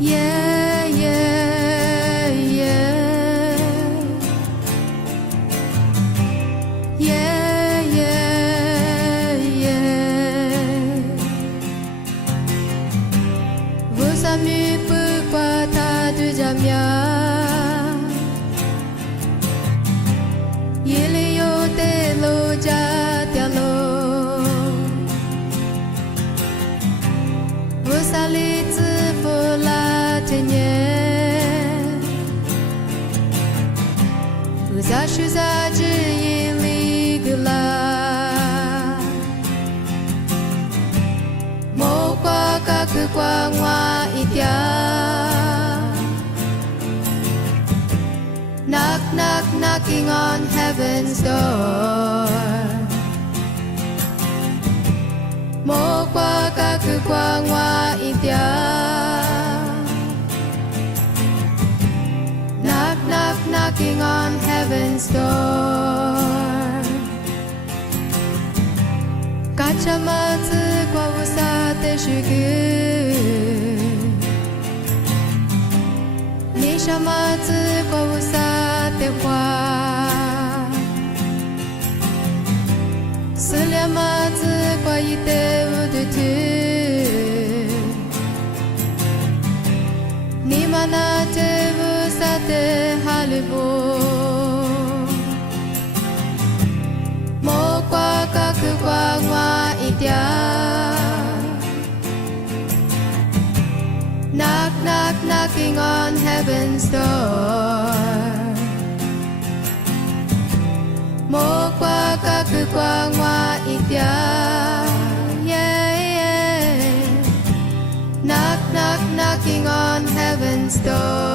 Yeah, yeah, yeah. Yeah, yeah, yeah. Vos amis, pourquoi t'as du jamia? Yelio te lo jatialo. Vos allez pour la tenir. Vous accusez illegala. Mo kwa kaku kwa ngwa itia. Knock, knock, knocking on heaven's door. Mo kwa kaku kwa ngwa itia. Knock, knock, knocking on heaven's door. Kachamatsu kwa usate shugu. Nishamatsu kwa usate hua. Sulyamatsu kwa ite udutu. Nimana te usate halibu. Mo kwa kaku kwa ngwa itia. Knock, knock, knocking on heaven's door. Mo kwa kaku kwa ngwa itia. Yeah, yeah. Knock, knock, knocking on heaven's door.